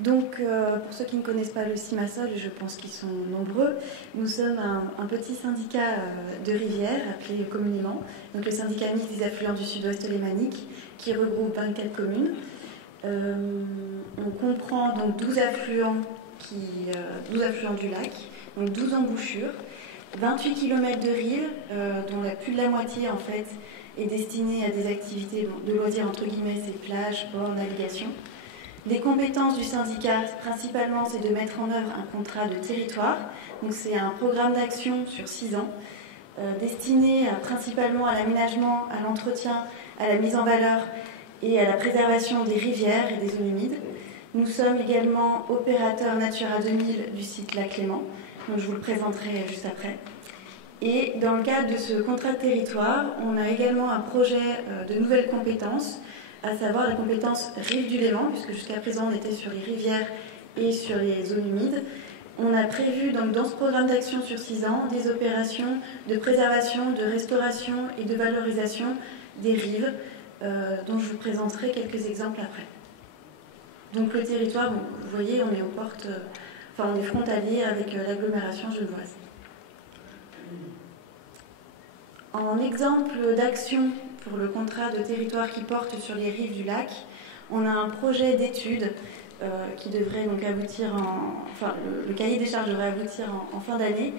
Donc, pour ceux qui ne connaissent pas le CIMASOL, je pense qu'ils sont nombreux, nous sommes un petit syndicat de rivières, appelé communément, donc le syndicat mixte des affluents du sud-ouest lémanique, qui regroupe 24 communes. On comprend donc 12 affluents du lac, donc 12 embouchures, 28 km de rives, dont plus de la moitié en fait est destinée à des activités de loisirs entre guillemets, c'est plage, port, navigation. Les compétences du syndicat, principalement, c'est de mettre en œuvre un contrat de territoire. Donc c'est un programme d'action sur 6 ans, destiné principalement à l'aménagement, à l'entretien, à la mise en valeur et à la préservation des rivières et des zones humides. Nous sommes également opérateurs Natura 2000 du site Lac Léman, donc je vous le présenterai juste après. Et dans le cadre de ce contrat de territoire, on a également un projet de nouvelles compétences, à savoir la compétence rive du Léman, puisque jusqu'à présent on était sur les rivières et sur les zones humides. On a prévu donc dans ce programme d'action sur 6 ans des opérations de préservation, de restauration et de valorisation des rives, dont je vous présenterai quelques exemples après. Donc le territoire, bon, vous voyez, on est aux portes, on est frontalier avec l'agglomération genevoise. En exemple d'action pour le contrat de territoire qui porte sur les rives du lac, on a un projet d'étude qui devrait donc aboutir le cahier des charges devrait aboutir en fin d'année,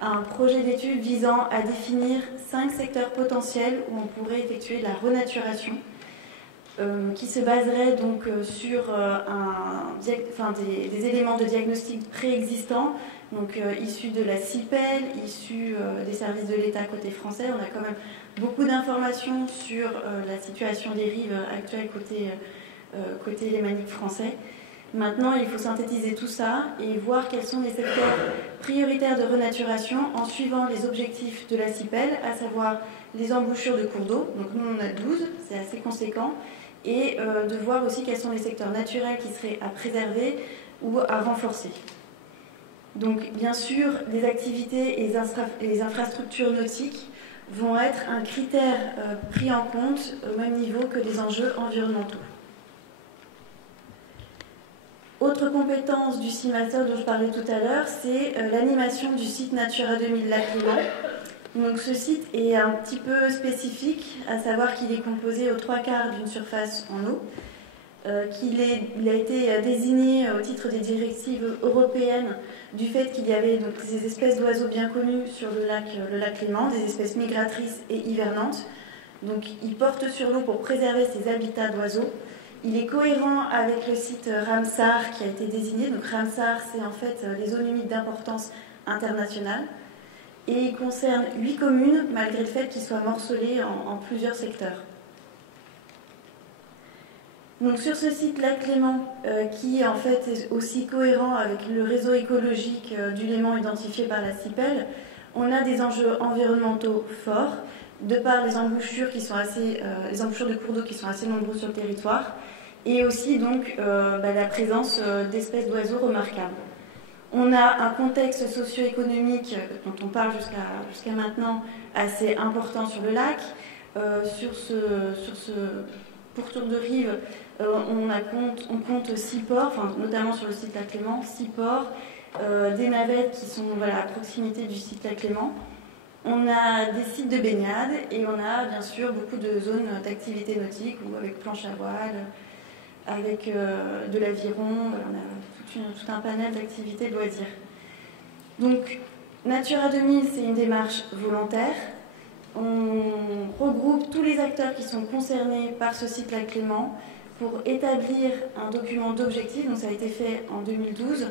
un projet d'étude visant à définir 5 secteurs potentiels où on pourrait effectuer de la renaturation, qui se baserait donc sur des éléments de diagnostic préexistants, donc issus de la CIPEL, issus des services de l'État côté français. On a quand même beaucoup d'informations sur la situation des rives actuelles côté lémanique français. Maintenant, il faut synthétiser tout ça et voir quels sont les secteurs prioritaires de renaturation en suivant les objectifs de la CIPEL, à savoir les embouchures de cours d'eau. Donc nous, on a 12, c'est assez conséquent. Et de voir aussi quels sont les secteurs naturels qui seraient à préserver ou à renforcer. Donc, bien sûr, les activités et les infrastructures nautiques vont être un critère pris en compte au même niveau que les enjeux environnementaux. Autre compétence du CIMASOL dont je parlais tout à l'heure, c'est l'animation du site Natura 2000 Lac Léman. Donc ce site est un petit peu spécifique, à savoir qu'il est composé aux 3/4 d'une surface en eau, il a été désigné au titre des directives européennes du fait qu'il y avait donc des espèces d'oiseaux bien connues sur le lac Léman, des espèces migratrices et hivernantes. Donc il porte sur l'eau pour préserver ses habitats d'oiseaux. Il est cohérent avec le site Ramsar qui a été désigné. Donc Ramsar, c'est en fait les zones humides d'importance internationale. Et il concerne 8 communes, malgré le fait qu'ils soient morcelés en plusieurs secteurs. Donc sur ce site Lac Léman, qui en fait est aussi cohérent avec le réseau écologique du Léman identifié par la CIPEL, on a des enjeux environnementaux forts, de par les embouchures les embouchures de cours d'eau qui sont assez nombreux sur le territoire, et aussi donc la présence d'espèces d'oiseaux remarquables. On a un contexte socio-économique dont on parle jusqu'à maintenant assez important sur le lac. Sur ce pourtour de rive, on compte 6 ports, notamment sur le site Lac Léman, 6 ports, des navettes qui sont à proximité du site Lac Léman. On a des sites de baignade et on a bien sûr beaucoup de zones d'activité nautique ou avec planche à voile, avec de l'aviron, on a tout un panel d'activités de loisirs. Donc, Natura 2000, c'est une démarche volontaire. On regroupe tous les acteurs qui sont concernés par ce site Lac Léman pour établir un document d'objectifs. Donc, ça a été fait en 2012.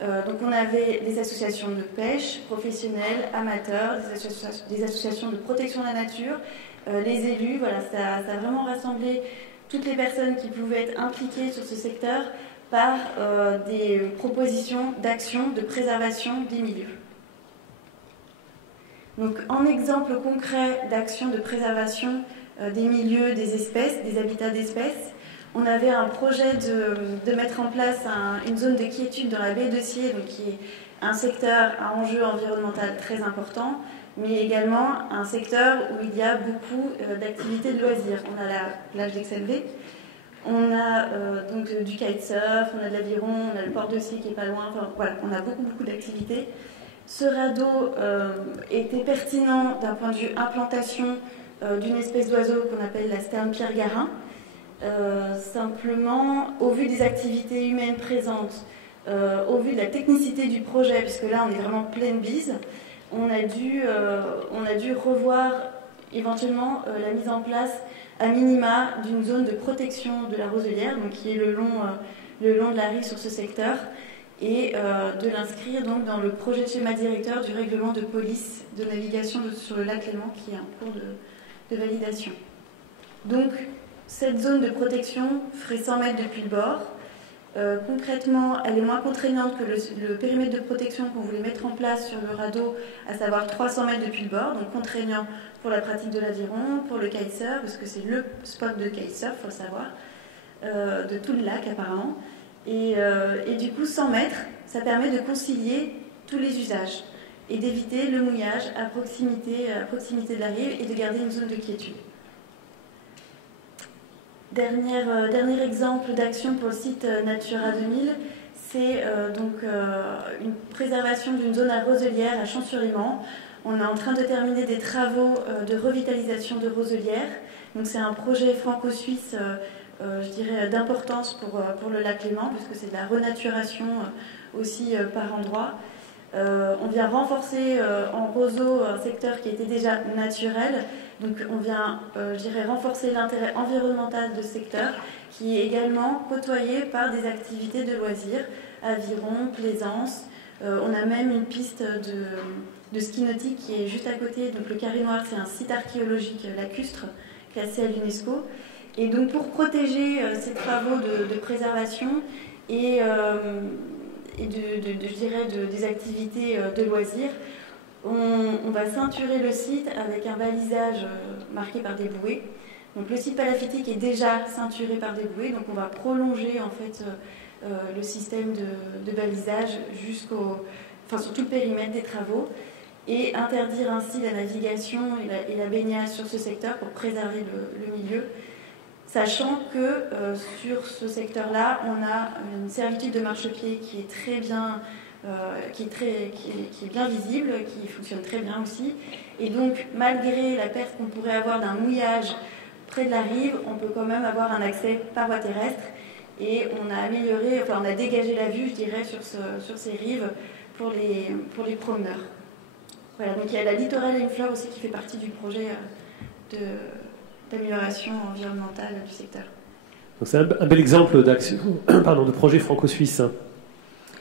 Donc, on avait des associations de pêche, professionnels, amateurs, des associations de protection de la nature, les élus. Voilà, ça a vraiment rassemblé toutes les personnes qui pouvaient être impliquées sur ce secteur par des propositions d'action de préservation des milieux. Donc, en exemple concret d'action de préservation des milieux, des espèces, des habitats d'espèces, on avait un projet de mettre en place une zone de quiétude dans la baie de Sciez, donc qui est un secteur à enjeu environnemental très important, mais également un secteur où il y a beaucoup d'activités de loisirs. On a la plage d'Aix-Selvé, On a donc du kitesurf, on a de l'aviron, on a le port de Scie qui est pas loin, enfin voilà, on a beaucoup d'activités. Ce radeau était pertinent d'un point de vue implantation d'une espèce d'oiseau qu'on appelle la sterne pierre-garin. Simplement, au vu des activités humaines présentes, au vu de la technicité du projet, puisque là on est vraiment pleine bise, on a dû revoir éventuellement la mise en place à minima d'une zone de protection de la roselière, donc qui est le long de la rive sur ce secteur, et de l'inscrire donc dans le projet de schéma directeur du règlement de police de navigation sur le lac Léman qui est en cours de validation. Donc cette zone de protection ferait 100 mètres depuis le bord. Concrètement, elle est moins contraignante que le périmètre de protection qu'on voulait mettre en place sur le radeau, à savoir 300 mètres depuis le bord, donc contraignant pour la pratique de l'aviron, pour le kitesurf, parce que c'est le spot de kitesurf, il faut le savoir, de tout le lac apparemment. Et du coup, 100 mètres, ça permet de concilier tous les usages et d'éviter le mouillage à proximité de la rive et de garder une zone de quiétude. Dernier exemple d'action pour le site Natura 2000, c'est une préservation d'une zone à roselière à Champs-sur-Léman. On est en train de terminer des travaux de revitalisation de roselières. Donc c'est un projet franco-suisse, je dirais, d'importance pour le lac Léman, puisque c'est de la renaturation aussi par endroits. On vient renforcer en roseau un secteur qui était déjà naturel. Donc on vient, je dirais, renforcer l'intérêt environnemental de ce secteur, qui est également côtoyé par des activités de loisirs, aviron, plaisance. On a même une piste de ski nautique qui est juste à côté. Donc le Carré Noir, c'est un site archéologique lacustre classé à l'UNESCO. Et donc pour protéger ces travaux de préservation et je dirais des activités de loisirs, on va ceinturer le site avec un balisage marqué par des bouées. Donc le site palafétique est déjà ceinturé par des bouées, donc on va prolonger en fait le système de balisage sur tout le périmètre des travaux et interdire ainsi la navigation et la baignade sur ce secteur pour préserver le milieu, sachant que sur ce secteur-là, on a une servitude de marchepied qui est très bien qui est bien visible, qui fonctionne très bien aussi. Et donc, malgré la perte qu'on pourrait avoir d'un mouillage près de la rive, on peut quand même avoir un accès par voie terrestre. Et on a dégagé la vue, je dirais, sur ces rives pour les promeneurs. Voilà, donc il y a la littorale et une fleur aussi qui fait partie du projet d'amélioration environnementale du secteur. Donc c'est un bel exemple d'action, de projet franco-suisse.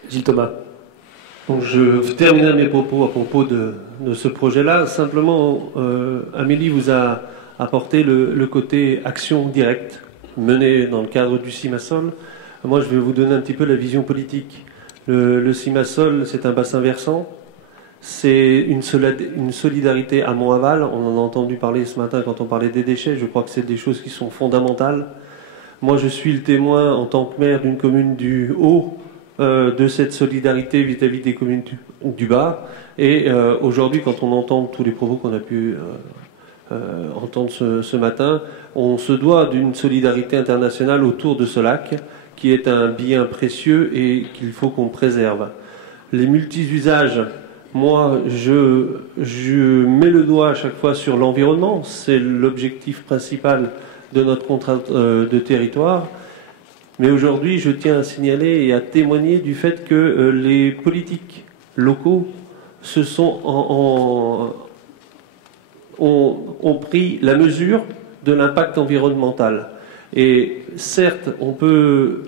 Gilles Thomas. Donc je terminerai mes propos à propos de ce projet-là. Simplement, Amélie vous a apporté le côté action directe menée dans le cadre du CIMASOL. Moi, je vais vous donner un petit peu la vision politique. Le CIMASOL, c'est un bassin versant. C'est une solidarité amont-aval. On en a entendu parler ce matin quand on parlait des déchets. Je crois que c'est des choses qui sont fondamentales. Moi, je suis le témoin en tant que maire d'une commune du Haut de cette solidarité vis-à-vis des communes du Bas. Et aujourd'hui, quand on entend tous les propos qu'on a pu entendre ce matin, on se doit d'une solidarité internationale autour de ce lac, qui est un bien précieux et qu'il faut qu'on préserve. Les multi-usages, moi, je mets le doigt à chaque fois sur l'environnement. C'est l'objectif principal de notre contrat de territoire. Mais aujourd'hui, je tiens à signaler et à témoigner du fait que les politiques locaux ont pris la mesure de l'impact environnemental. Et certes, on peut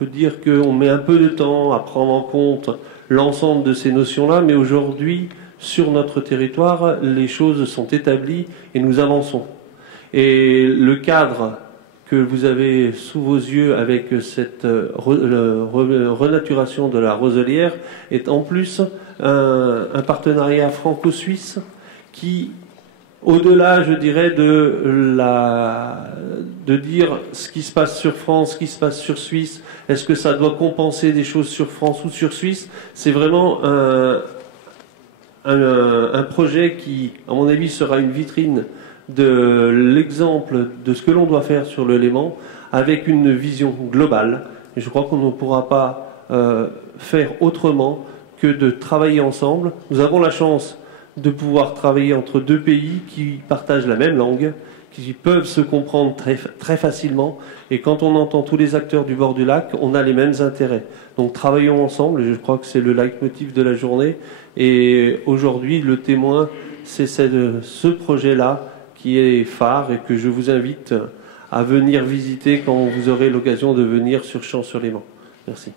dire qu'on met un peu de temps à prendre en compte l'ensemble de ces notions-là, mais aujourd'hui, sur notre territoire, les choses sont établies et nous avançons. Et le cadre que vous avez sous vos yeux avec cette renaturation de la roselière est en plus un partenariat franco-suisse qui, au-delà, je dirais, de dire ce qui se passe sur France, ce qui se passe sur Suisse, est-ce que ça doit compenser des choses sur France ou sur Suisse, c'est vraiment un projet qui, à mon avis, sera une vitrine de l'exemple de ce que l'on doit faire sur le Léman, avec une vision globale. Et je crois qu'on ne pourra pas faire autrement que de travailler ensemble. Nous avons la chance de pouvoir travailler entre deux pays qui partagent la même langue, qui peuvent se comprendre très facilement. Et quand on entend tous les acteurs du bord du lac, on a les mêmes intérêts. Donc travaillons ensemble, et je crois que c'est le leitmotiv de la journée. Et aujourd'hui, le témoin, c'est ce projet-là qui est phare et que je vous invite à venir visiter quand vous aurez l'occasion de venir sur Champs-sur-Léman. Merci.